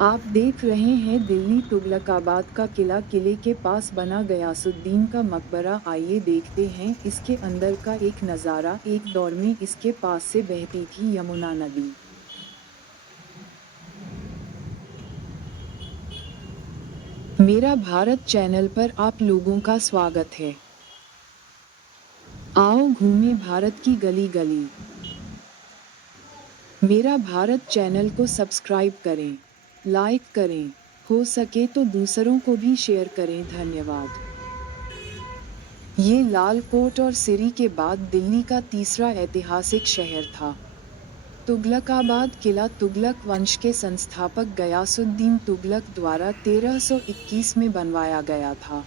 आप देख रहे हैं दिल्ली तुगलकाबाद का किला। किले के पास बना गयासुद्दीन का मकबरा। आइए देखते हैं इसके अंदर का एक नज़ारा। एक दौर में इसके पास से बहती थी यमुना नदी। मेरा भारत चैनल पर आप लोगों का स्वागत है। आओ घूमें भारत की गली गली। मेरा भारत चैनल को सब्सक्राइब करें, लाइक करें, हो सके तो दूसरों को भी शेयर करें। धन्यवाद। ये लाल कोट और सिरी के बाद दिल्ली का तीसरा ऐतिहासिक शहर था। तुगलकाबाद किला तुगलक वंश के संस्थापक गयासुद्दीन तुगलक द्वारा 1321 में बनवाया गया था।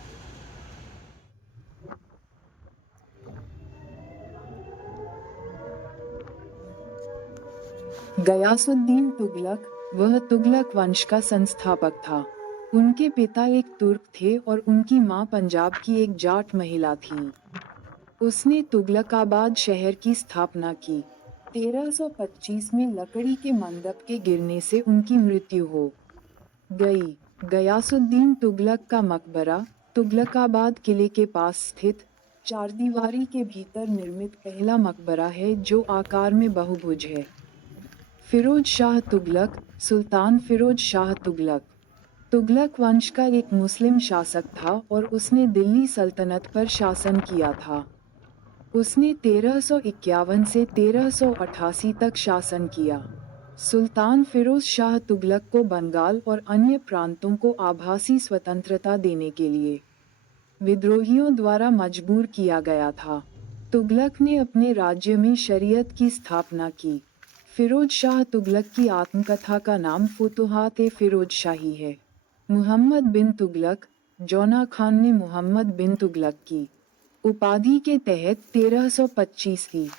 गयासुद्दीन तुगलक, वह तुगलक वंश का संस्थापक था। उनके पिता एक तुर्क थे और उनकी मां पंजाब की एक जाट महिला थी। उसने तुगलकाबाद शहर की स्थापना की। 1325 में लकड़ी के मंडप के गिरने से उनकी मृत्यु हो गई। गयासुद्दीन तुगलक का मकबरा तुगलकाबाद किले के पास स्थित चारदीवारी के भीतर निर्मित पहला मकबरा है जो आकार में बहुभुज है। फिरोज शाह तुगलक, सुल्तान फिरोज शाह तुगलक, तुगलक वंश का एक मुस्लिम शासक था और उसने दिल्ली सल्तनत पर शासन किया था। उसने 1351 से 1388 तक शासन किया। सुल्तान फिरोज शाह तुगलक को बंगाल और अन्य प्रांतों को आभासी स्वतंत्रता देने के लिए विद्रोहियों द्वारा मजबूर किया गया था। तुगलक ने अपने राज्य में शरीयत की स्थापना की। फिरोज शाह तुगलक की आत्मकथा का नाम फुतुहात-ए-फिरोज शाही है। मुहम्मद बिन तुगलक, जौना खान ने मुहम्मद बिन तुगलक की उपाधि के तहत 1325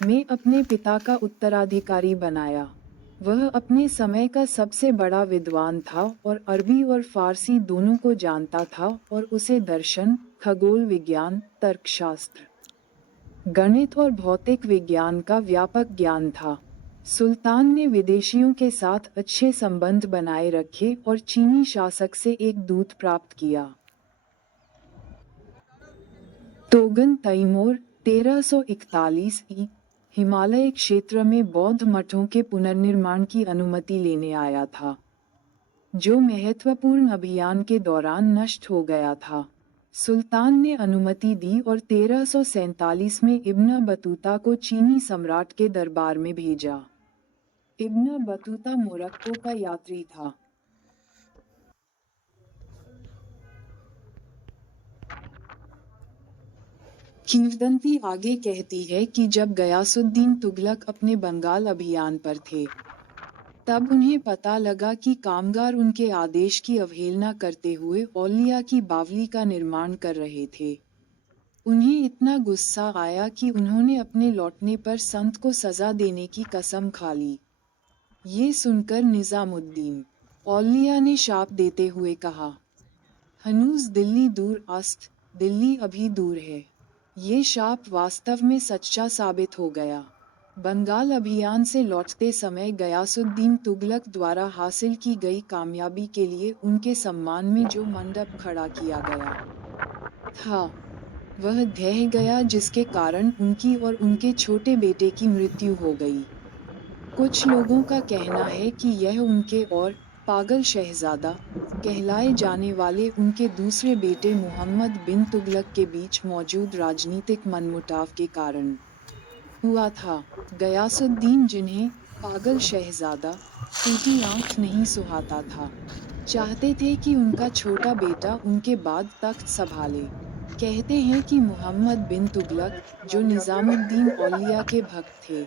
में अपने पिता का उत्तराधिकारी बनाया। वह अपने समय का सबसे बड़ा विद्वान था और अरबी और फारसी दोनों को जानता था और उसे दर्शन, खगोल विज्ञान, तर्कशास्त्र, गणित और भौतिक विज्ञान का व्यापक ज्ञान था। सुल्तान ने विदेशियों के साथ अच्छे संबंध बनाए रखे और चीनी शासक से एक दूत प्राप्त किया। तोगन तैमूर 1341 हिमालय क्षेत्र में बौद्ध मठों के पुनर्निर्माण की अनुमति लेने आया था, जो महत्वपूर्ण अभियान के दौरान नष्ट हो गया था। सुल्तान ने अनुमति दी और 1347 में इब्न बतूता को चीनी सम्राट के दरबार में भेजा। इब्न बतूता मोरक्को का यात्री था। किंवदंती आगे कहती है कि जब गयासुद्दीन तुगलक अपने बंगाल अभियान पर थे, तब उन्हें पता लगा कि कामगार उनके आदेश की अवहेलना करते हुए औलिया की बावली का निर्माण कर रहे थे। उन्हें इतना गुस्सा आया कि उन्होंने अपने लौटने पर संत को सजा देने की कसम खा ली। ये सुनकर निजामुद्दीन औलिया ने शाप देते हुए कहा, हनूज दिल्ली दूर अस्त, दिल्ली अभी दूर है। ये शाप वास्तव में सच्चा साबित हो गया। बंगाल अभियान से लौटते समय गयासुद्दीन तुगलक द्वारा हासिल की गई कामयाबी के लिए उनके सम्मान में जो मंडप खड़ा किया गया था, वह ढह गया, जिसके कारण उनकी और उनके छोटे बेटे की मृत्यु हो गई। कुछ लोगों का कहना है कि यह उनके और पागल शहजादा कहलाए जाने वाले उनके दूसरे बेटे मुहम्मद बिन तुगलक के बीच मौजूद राजनीतिक मनमुटाव के कारण हुआ था। गयासुद्दीन, जिन्हें पागल शहजादा टूटी आंख नहीं सुहाता था, चाहते थे कि उनका छोटा बेटा उनके बाद तख्त संभाले। कहते हैं कि मुहम्मद बिन तुगलक, जो निजामुद्दीन औलिया के भक्त थे,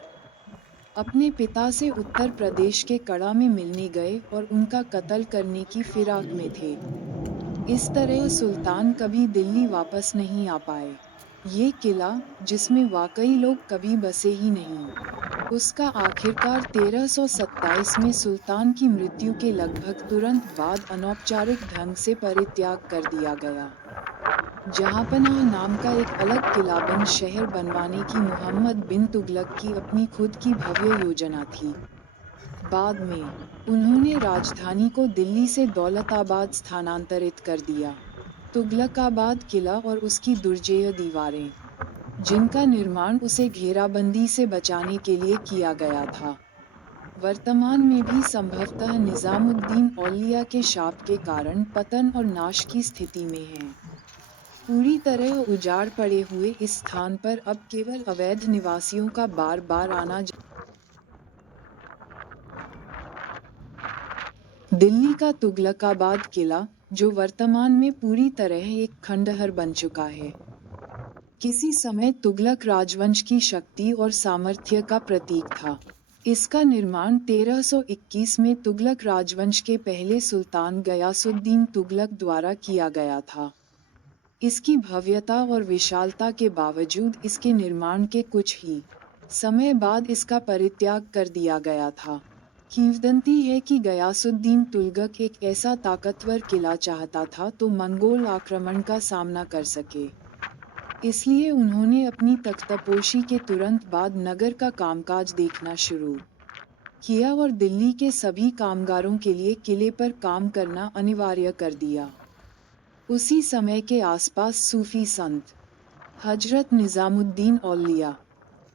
अपने पिता से उत्तर प्रदेश के कड़ा में मिलने गए और उनका कत्ल करने की फिराक में थे। इस तरह सुल्तान कभी दिल्ली वापस नहीं आ पाए। ये किला, जिसमें वाकई लोग कभी बसे ही नहीं, उसका आखिरकार 1327 में सुल्तान की मृत्यु के लगभग तुरंत बाद अनौपचारिक ढंग से परित्याग कर दिया गया। जहांपनाह नाम का एक अलग किलाबंद शहर बनवाने की मुहम्मद बिन तुगलक की अपनी खुद की भव्य योजना थी। बाद में उन्होंने राजधानी को दिल्ली से दौलताबाद स्थानांतरित कर दिया। तुगलकाबाद किला और उसकी दुर्जेय दीवारें, जिनका निर्माण उसे घेराबंदी से बचाने के लिए किया गया था, वर्तमान में भी संभवतः निजामुद्दीन औलिया के शाप के कारण पतन और नाश की स्थिति में हैं। पूरी तरह उजाड़ पड़े हुए इस स्थान पर अब केवल अवैध निवासियों का बार बार आना दिल्ली का तुगलकाबाद किला, जो वर्तमान में पूरी तरह एक खंडहर बन चुका है, किसी समय तुगलक राजवंश की शक्ति और सामर्थ्य का प्रतीक था। इसका निर्माण 1321 में तुगलक राजवंश के पहले सुल्तान गयासुद्दीन तुगलक द्वारा किया गया था। इसकी भव्यता और विशालता के बावजूद इसके निर्माण के कुछ ही समय बाद इसका परित्याग कर दिया गया था। किंवदंती है कि गयासुद्दीन तुगलक एक ऐसा ताकतवर किला चाहता था तो मंगोल आक्रमण का सामना कर सके। इसलिए उन्होंने अपनी तख्तापोशी के तुरंत बाद नगर का कामकाज देखना शुरू किया और दिल्ली के सभी कामगारों के लिए किले पर काम करना अनिवार्य कर दिया। उसी समय के आसपास सूफी संत हजरत निजामुद्दीन औलिया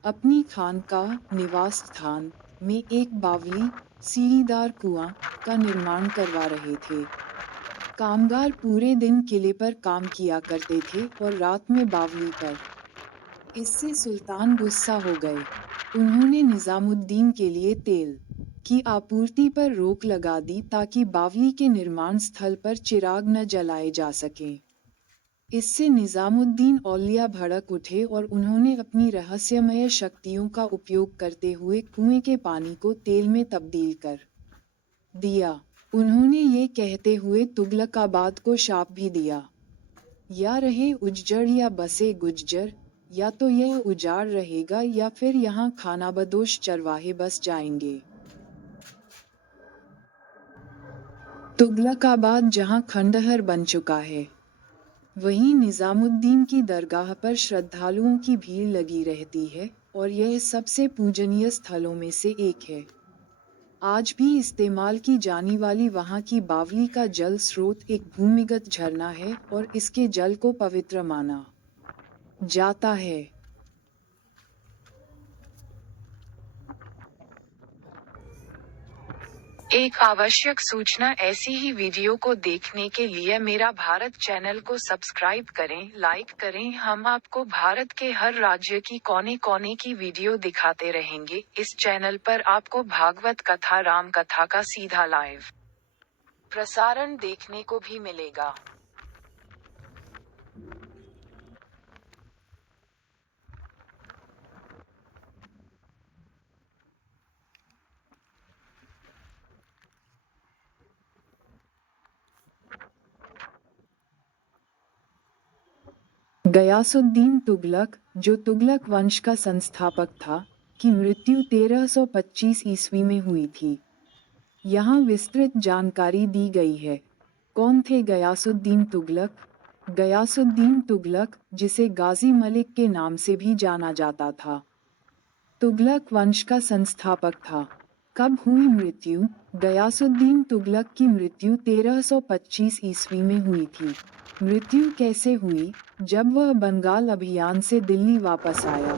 अपनी खानकाह निवास स्थान में एक बावली सीढ़ीदार कुआं का निर्माण करवा रहे थे। कामगार पूरे दिन किले पर काम किया करते थे और रात में बावली पर। इससे सुल्तान गुस्सा हो गए। उन्होंने निजामुद्दीन के लिए तेल की आपूर्ति पर रोक लगा दी ताकि बावली के निर्माण स्थल पर चिराग न जलाए जा सकें। इससे निजामुद्दीन औलिया भड़क उठे और उन्होंने अपनी रहस्यमय शक्तियों का उपयोग करते हुए कुएं के पानी को तेल में तब्दील कर दिया। उन्होंने ये कहते हुए तुगलकाबाद को शाप भी दिया, या रहे उज्जड़ या बसे गुज्जर, या तो यह उजाड़ रहेगा या फिर यहाँ खानाबदोश चरवाहे बस जाएंगे। तुगलकाबाद जहाँ खंडहर बन चुका है, वहीं निजामुद्दीन की दरगाह पर श्रद्धालुओं की भीड़ लगी रहती है और यह सबसे पूजनीय स्थलों में से एक है। आज भी इस्तेमाल की जाने वाली वहाँ की बावली का जल स्रोत एक भूमिगत झरना है और इसके जल को पवित्र माना जाता है। एक आवश्यक सूचना, ऐसी ही वीडियो को देखने के लिए मेरा भारत चैनल को सब्सक्राइब करें, लाइक करें। हम आपको भारत के हर राज्य की कोने कोने की वीडियो दिखाते रहेंगे। इस चैनल पर आपको भागवत कथा, राम कथा का सीधा लाइव प्रसारण देखने को भी मिलेगा। गयासुद्दीन तुगलक, जो तुगलक वंश का संस्थापक था, की मृत्यु 1325 ईस्वी में हुई थी। यहाँ विस्तृत जानकारी दी गई है। कौन थे गयासुद्दीन तुगलक? गयासुद्दीन तुगलक, जिसे गाजी मलिक के नाम से भी जाना जाता था, तुगलक वंश का संस्थापक था। कब हुई मृत्यु? गयासुद्दीन तुगलक की मृत्यु 1325 ईस्वी में हुई थी। मृत्यु कैसे हुई? जब वह बंगाल अभियान से दिल्ली वापस आया,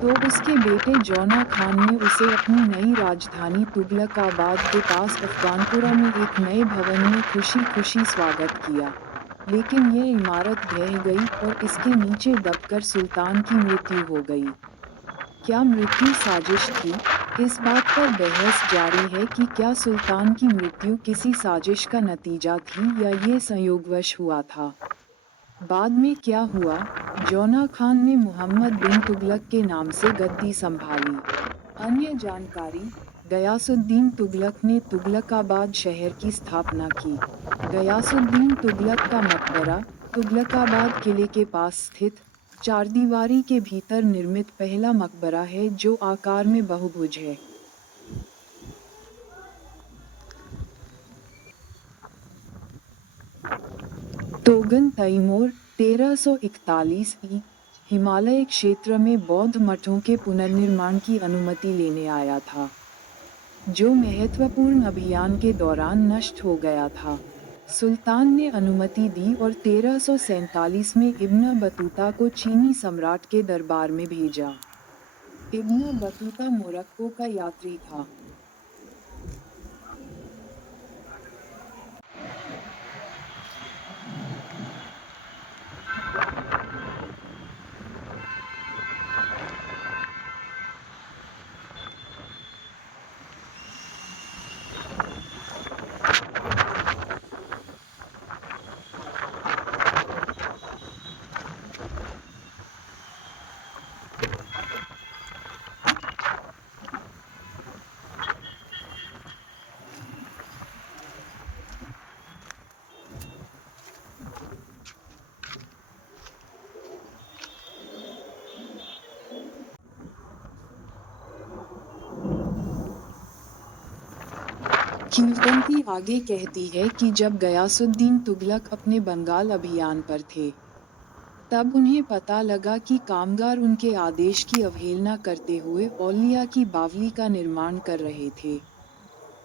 तो उसके बेटे जौना खान ने उसे अपनी नई राजधानी तुगलकाबाद के पास अफगानपुरा में एक नए भवन में खुशी खुशी स्वागत किया। लेकिन यह इमारत ढह गई और इसके नीचे दबकर सुल्तान की मृत्यु हो गई। क्या मृत्यु साजिश थी? इस बात पर बहस जारी है कि क्या सुल्तान की मृत्यु किसी साजिश का नतीजा थी या ये संयोगवश हुआ था। बाद में क्या हुआ? जौना खान ने मोहम्मद बिन तुगलक के नाम से गद्दी संभाली। अन्य जानकारी: गयासुद्दीन तुगलक ने तुगलकाबाद शहर की स्थापना की। गयासुद्दीन तुगलक का मकबरा तुगलकाबाद किले के पास स्थित चारदीवारी के भीतर निर्मित पहला मकबरा है जो आकार में बहुभुज है। तोगन तैमूर 1341 ई हिमालय क्षेत्र में बौद्ध मठों के पुनर्निर्माण की अनुमति लेने आया था। जो महत्वपूर्ण अभियान के दौरान नष्ट हो गया था। सुल्तान ने अनुमति दी और 1347 में इब्न बतूता को चीनी सम्राट के दरबार में भेजा। इब्न बतूता मोरक्को का यात्री था। किंवदंती आगे कहती है कि जब गयासुद्दीन तुगलक अपने बंगाल अभियान पर थे, तब उन्हें पता लगा कि कामगार उनके आदेश की अवहेलना करते हुए औलिया की बावली का निर्माण कर रहे थे।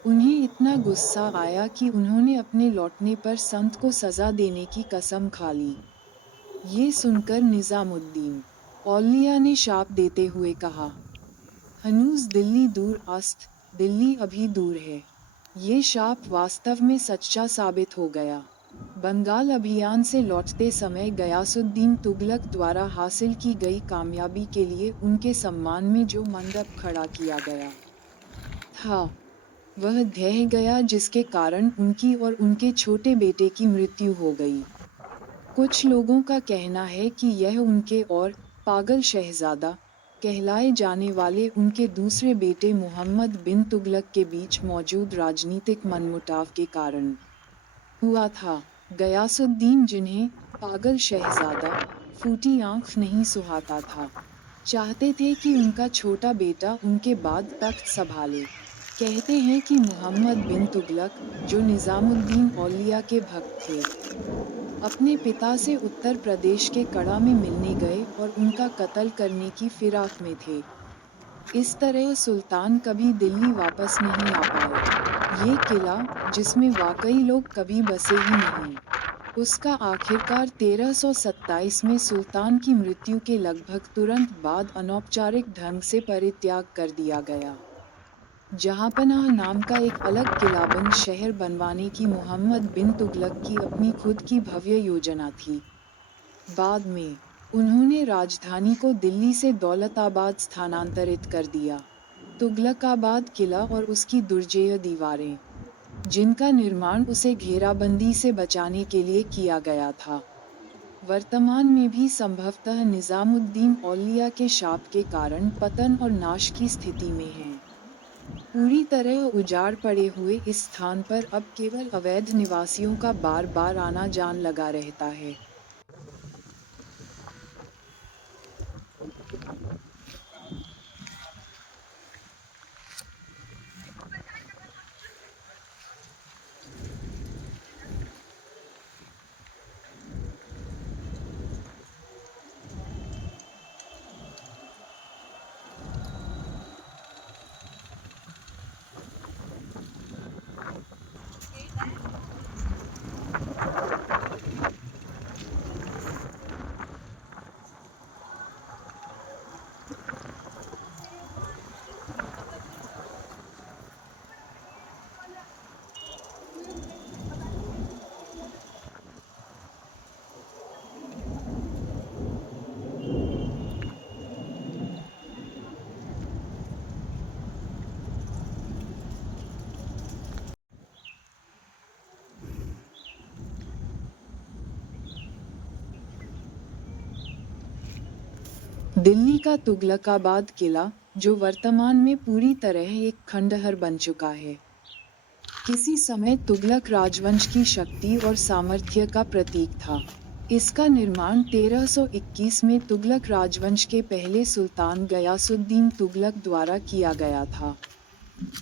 उन्हें इतना गुस्सा आया कि उन्होंने अपने लौटने पर संत को सजा देने की कसम खा ली। ये सुनकर निजामुद्दीन औलिया ने शाप देते हुए कहा, हनूज दिल्ली दूर अस्त, दिल्ली अभी दूर है। ये शाप वास्तव में सच्चा साबित हो गया। बंगाल अभियान से लौटते समय गयासुद्दीन तुगलक द्वारा हासिल की गई कामयाबी के लिए उनके सम्मान में जो मंडप खड़ा किया गया था, वह ढह गया, जिसके कारण उनकी और उनके छोटे बेटे की मृत्यु हो गई। कुछ लोगों का कहना है कि यह उनके और पागल शहजादा कहलाए जाने वाले उनके दूसरे बेटे मोहम्मद बिन तुगलक के बीच मौजूद राजनीतिक मनमुटाव के कारण हुआ था। गयासुद्दीन, जिन्हें पागल शहजादा फूटी आंख नहीं सुहाता था, चाहते थे कि उनका छोटा बेटा उनके बाद तख्त संभाले। कहते हैं कि मोहम्मद बिन तुगलक, जो निजामुद्दीन औलिया के भक्त थे, अपने पिता से उत्तर प्रदेश के कड़ा में मिलने गए और उनका कत्ल करने की फिराक में थे। इस तरह सुल्तान कभी दिल्ली वापस नहीं आ पाए। ये किला, जिसमें वाकई लोग कभी बसे ही नहीं, उसका आखिरकार 1327 में सुल्तान की मृत्यु के लगभग तुरंत बाद अनौपचारिक ढंग से परित्याग कर दिया गया। जहांपनाह नाम का एक अलग किलाबंद शहर बनवाने की मोहम्मद बिन तुगलक की अपनी खुद की भव्य योजना थी। बाद में उन्होंने राजधानी को दिल्ली से दौलताबाद स्थानांतरित कर दिया। तुगलकाबाद किला और उसकी दुर्जेय दीवारें, जिनका निर्माण उसे घेराबंदी से बचाने के लिए किया गया था, वर्तमान में भी संभवतः निजामुद्दीन औलिया के शाप के कारण पतन और नाश की स्थिति में हैं। पूरी तरह उजाड़ पड़े हुए इस स्थान पर अब केवल अवैध निवासियों का बार बार आना जान लगा रहता है। दिल्ली का तुगलकाबाद किला, जो वर्तमान में पूरी तरह एक खंडहर बन चुका है, किसी समय तुगलक राजवंश की शक्ति और सामर्थ्य का प्रतीक था। इसका निर्माण 1321 में तुगलक राजवंश के पहले सुल्तान गयासुद्दीन तुगलक द्वारा किया गया था।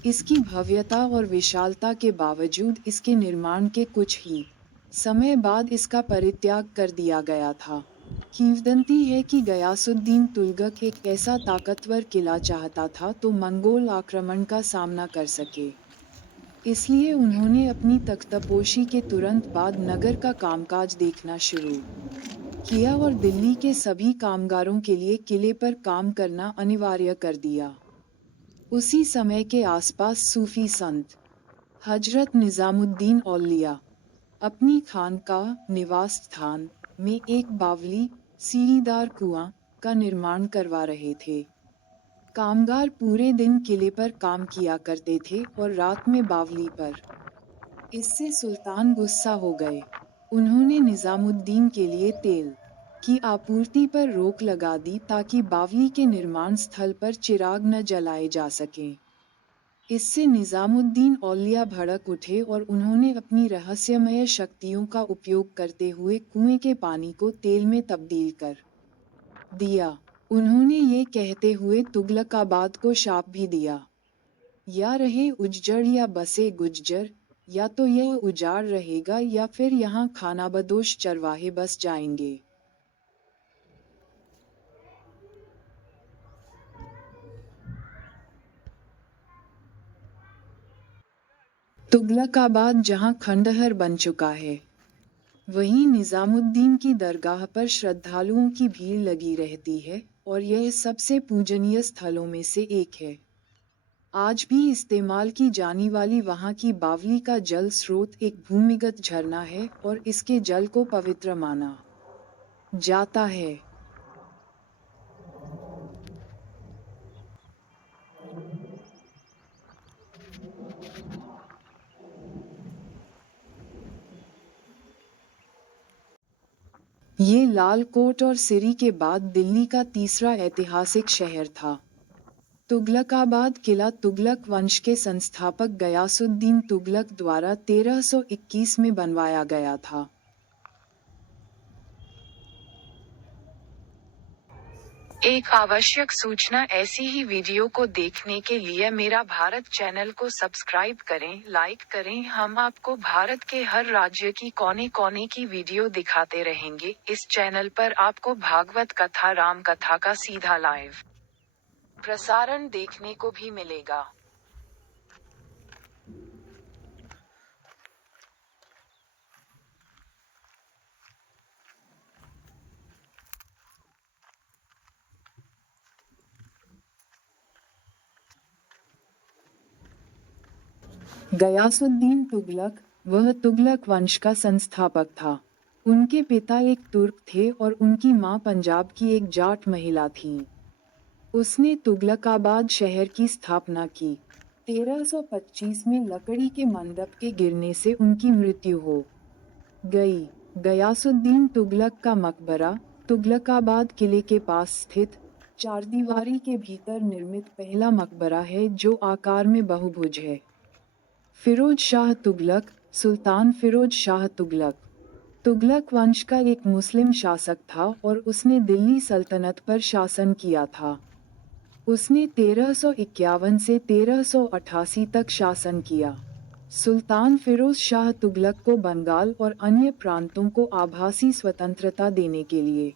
इसकी भव्यता और विशालता के बावजूद इसके निर्माण के कुछ ही समय बाद इसका परित्याग कर दिया गया था, किंवदंती है कि गयासुद्दीन तुगलक एक ऐसा ताकतवर किला चाहता था तो मंगोल आक्रमण का सामना कर सके। इसलिए उन्होंने अपनी तख्तापोशी के तुरंत बाद नगर का कामकाज देखना शुरू किया और दिल्ली के सभी कामगारों के लिए किले पर काम करना अनिवार्य कर दिया। उसी समय के आसपास सूफी संत हजरत निजामुद्दीन औलिया अपनी खानकाह निवास स्थान में एक बावली सीढ़ीदार कुआं का निर्माण करवा रहे थे। कामगार पूरे दिन किले पर काम किया करते थे और रात में बावली पर। इससे सुल्तान गुस्सा हो गए। उन्होंने निजामुद्दीन के लिए तेल की आपूर्ति पर रोक लगा दी ताकि बावली के निर्माण स्थल पर चिराग न जलाए जा सकें। इससे निजामुद्दीन औलिया भड़क उठे और उन्होंने अपनी रहस्यमय शक्तियों का उपयोग करते हुए कुएं के पानी को तेल में तब्दील कर दिया। उन्होंने ये कहते हुए तुगलकाबाद को शाप भी दिया, या रहे उज्जड़ या बसे गुज्जर, या तो यह उजाड़ रहेगा या फिर यहाँ खानाबदोश चरवाहे बस जाएंगे। तुगलकाबाद जहाँ खंडहर बन चुका है, वहीं निजामुद्दीन की दरगाह पर श्रद्धालुओं की भीड़ लगी रहती है और यह सबसे पूजनीय स्थलों में से एक है। आज भी इस्तेमाल की जाने वाली वहाँ की बावली का जल स्रोत एक भूमिगत झरना है और इसके जल को पवित्र माना जाता है। ये लाल कोट और सिरी के बाद दिल्ली का तीसरा ऐतिहासिक शहर था। तुगलकाबाद किला तुगलक वंश के संस्थापक गयासुद्दीन तुगलक द्वारा 1321 में बनवाया गया था। एक आवश्यक सूचना, ऐसी ही वीडियो को देखने के लिए मेरा भारत चैनल को सब्सक्राइब करें, लाइक करें। हम आपको भारत के हर राज्य की कोने कोने की वीडियो दिखाते रहेंगे। इस चैनल पर आपको भागवत कथा, राम कथा का सीधा लाइव प्रसारण देखने को भी मिलेगा। गयासुद्दीन तुगलक, वह तुगलक वंश का संस्थापक था। उनके पिता एक तुर्क थे और उनकी मां पंजाब की एक जाट महिला थीं। उसने तुगलकाबाद शहर की स्थापना की। 1325 में लकड़ी के मंडप के गिरने से उनकी मृत्यु हो गई। गयासुद्दीन तुगलक का मकबरा तुगलकाबाद किले के पास स्थित चारदीवारी के भीतर निर्मित पहला मकबरा है जो आकार में बहुभुज है। फिरोज शाह तुगलक, सुल्तान फिरोज शाह तुगलक, तुगलक वंश का एक मुस्लिम शासक था और उसने दिल्ली सल्तनत पर शासन किया था। उसने 1351 से 1388 तक शासन किया। सुल्तान फिरोज शाह तुगलक को बंगाल और अन्य प्रांतों को आभासी स्वतंत्रता देने के लिए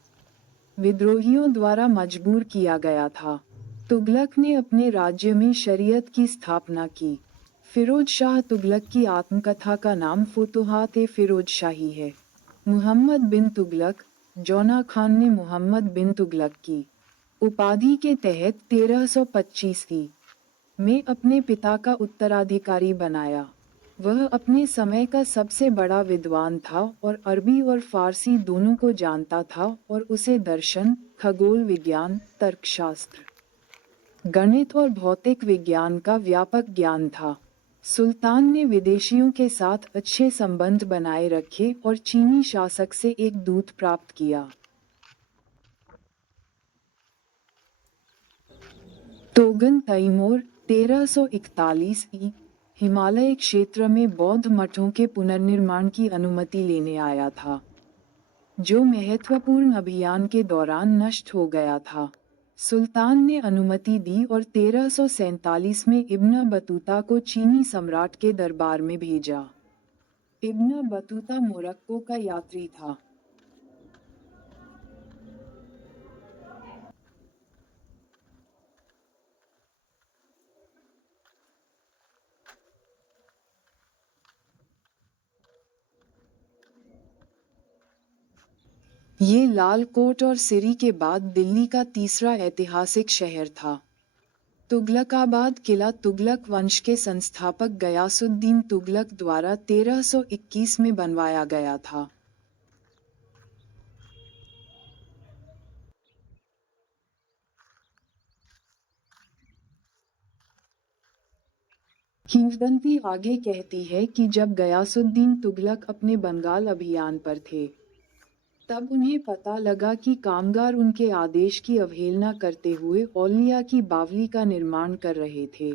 विद्रोहियों द्वारा मजबूर किया गया था। तुगलक ने अपने राज्य में शरीयत की स्थापना की। फिरोज शाह तुगलक की आत्मकथा का नाम फुतुहात-ए-फिरोज शाही है। मुहम्मद बिन तुगलक, जौना खान ने मुहम्मद बिन तुगलक की उपाधि के तहत 1325 में अपने पिता का उत्तराधिकारी बनाया। वह अपने समय का सबसे बड़ा विद्वान था और अरबी और फारसी दोनों को जानता था और उसे दर्शन, खगोल विज्ञान, तर्कशास्त्र, गणित और भौतिक विज्ञान का व्यापक ज्ञान था। सुल्तान ने विदेशियों के साथ अच्छे संबंध बनाए रखे और चीनी शासक से एक दूत प्राप्त किया। तोगन तैमूर 1341 हिमालय क्षेत्र में बौद्ध मठों के पुनर्निर्माण की अनुमति लेने आया था, जो महत्वपूर्ण अभियान के दौरान नष्ट हो गया था। सुल्तान ने अनुमति दी और 1347 में इब्न बतूता को चीनी सम्राट के दरबार में भेजा। इब्न बतूता मोरक्को का यात्री था। ये लाल कोट और सिरी के बाद दिल्ली का तीसरा ऐतिहासिक शहर था। तुगलकाबाद किला तुगलक वंश के संस्थापक गयासुद्दीन तुगलक द्वारा 1321 में बनवाया गया था। किंवदंती आगे कहती है कि जब गयासुद्दीन तुगलक अपने बंगाल अभियान पर थे, तब उन्हें पता लगा कि कामगार उनके आदेश की अवहेलना करते हुए औलिया की बावली का निर्माण कर रहे थे।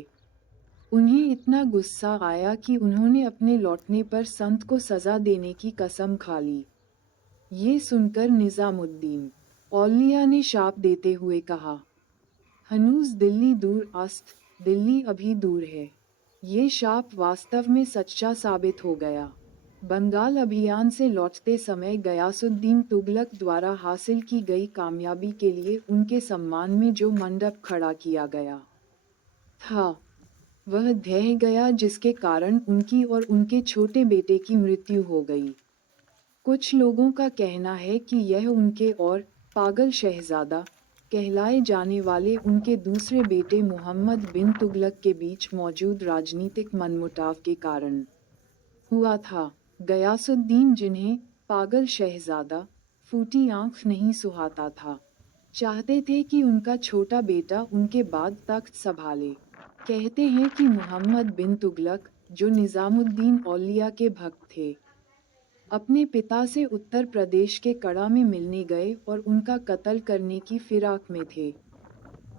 उन्हें इतना गुस्सा आया कि उन्होंने अपने लौटने पर संत को सजा देने की कसम खा ली। ये सुनकर निजामुद्दीन औलिया ने शाप देते हुए कहा, हनूज दिल्ली दूर अस्त, दिल्ली अभी दूर है। ये शाप वास्तव में सच्चा साबित हो गया। बंगाल अभियान से लौटते समय गयासुद्दीन तुगलक द्वारा हासिल की गई कामयाबी के लिए उनके सम्मान में जो मंडप खड़ा किया गया था, वह ढह गया, जिसके कारण उनकी और उनके छोटे बेटे की मृत्यु हो गई। कुछ लोगों का कहना है कि यह उनके और पागल शहजादा कहलाए जाने वाले उनके दूसरे बेटे मोहम्मद बिन तुगलक के बीच मौजूद राजनीतिक मनमुटाव के कारण हुआ था। गयासुद्दीन, जिन्हें पागल शहजादा फूटी आंख नहीं सुहाता था, चाहते थे कि उनका छोटा बेटा उनके बाद तख्त संभाले। कहते हैं कि मोहम्मद बिन तुगलक, जो निजामुद्दीन औलिया के भक्त थे, अपने पिता से उत्तर प्रदेश के कड़ा में मिलने गए और उनका कत्ल करने की फिराक में थे।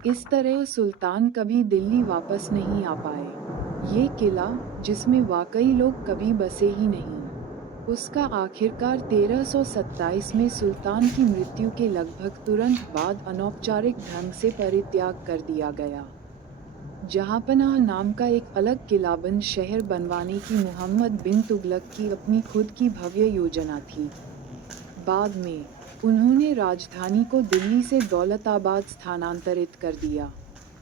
इस तरह सुल्तान कभी दिल्ली वापस नहीं आ पाए। ये किला, जिसमें वाकई लोग कभी बसे ही नहीं, उसका आखिरकार 1327 में सुल्तान की मृत्यु के लगभग तुरंत बाद अनौपचारिक ढंग से परित्याग कर दिया गया। जहांपनाह नाम का एक अलग किलाबंद शहर बनवाने की मोहम्मद बिन तुगलक की अपनी खुद की भव्य योजना थी। बाद में उन्होंने राजधानी को दिल्ली से दौलताबाद स्थानांतरित कर दिया।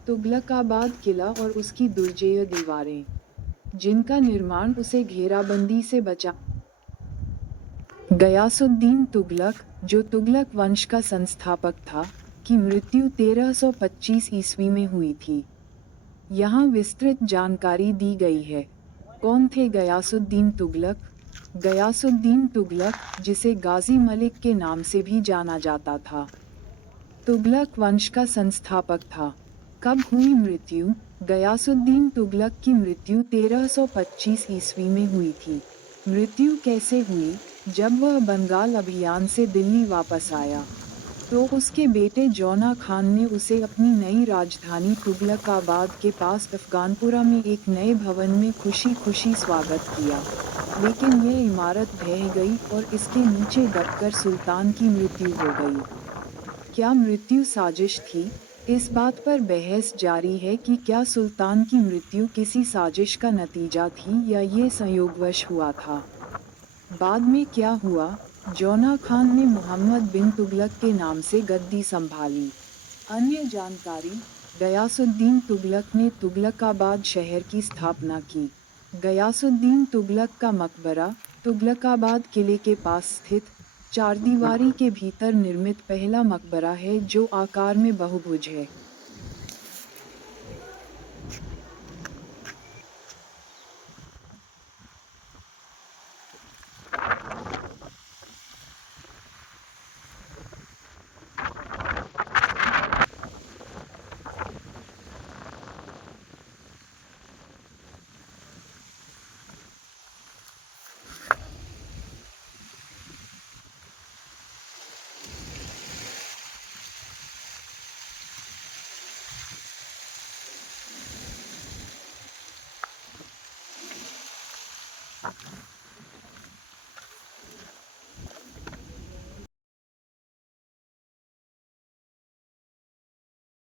तुगलकाबाद किला और उसकी दुर्जेय दीवारें, जिनका निर्माण उसे घेराबंदी से बचा। गयासुद्दीन तुगलक, जो तुगलक वंश का संस्थापक था, की मृत्यु 1325 ईस्वी में हुई थी। यहाँ विस्तृत जानकारी दी गई है। कौन थे गयासुद्दीन तुगलक? गयासुद्दीन तुगलक, जिसे गाजी मलिक के नाम से भी जाना जाता था, तुगलक वंश का संस्थापक था। कब हुई मृत्यु? गयासुद्दीन तुगलक की मृत्यु 1325 ईस्वी में हुई थी। मृत्यु कैसे हुई? जब वह बंगाल अभियान से दिल्ली वापस आया, तो उसके बेटे जौना खान ने उसे अपनी नई राजधानी तुगलकाबाद के पास अफगानपुरा में एक नए भवन में खुशी खुशी स्वागत किया। लेकिन यह इमारत ढह गई और इसके नीचे दबकर सुल्तान की मृत्यु हो गई। क्या मृत्यु साजिश थी? इस बात पर बहस जारी है कि क्या सुल्तान की मृत्यु किसी साजिश का नतीजा थी या ये संयोगवश हुआ था। बाद में क्या हुआ? जौना खान ने मोहम्मद बिन तुगलक के नाम से गद्दी संभाली। अन्य जानकारी: गयासुद्दीन तुगलक ने तुगलकाबाद शहर की स्थापना की। गयासुद्दीन तुगलक का मकबरा तुगलकाबाद किले के पास स्थित चारदीवारी के भीतर निर्मित पहला मकबरा है जो आकार में बहुभुज है।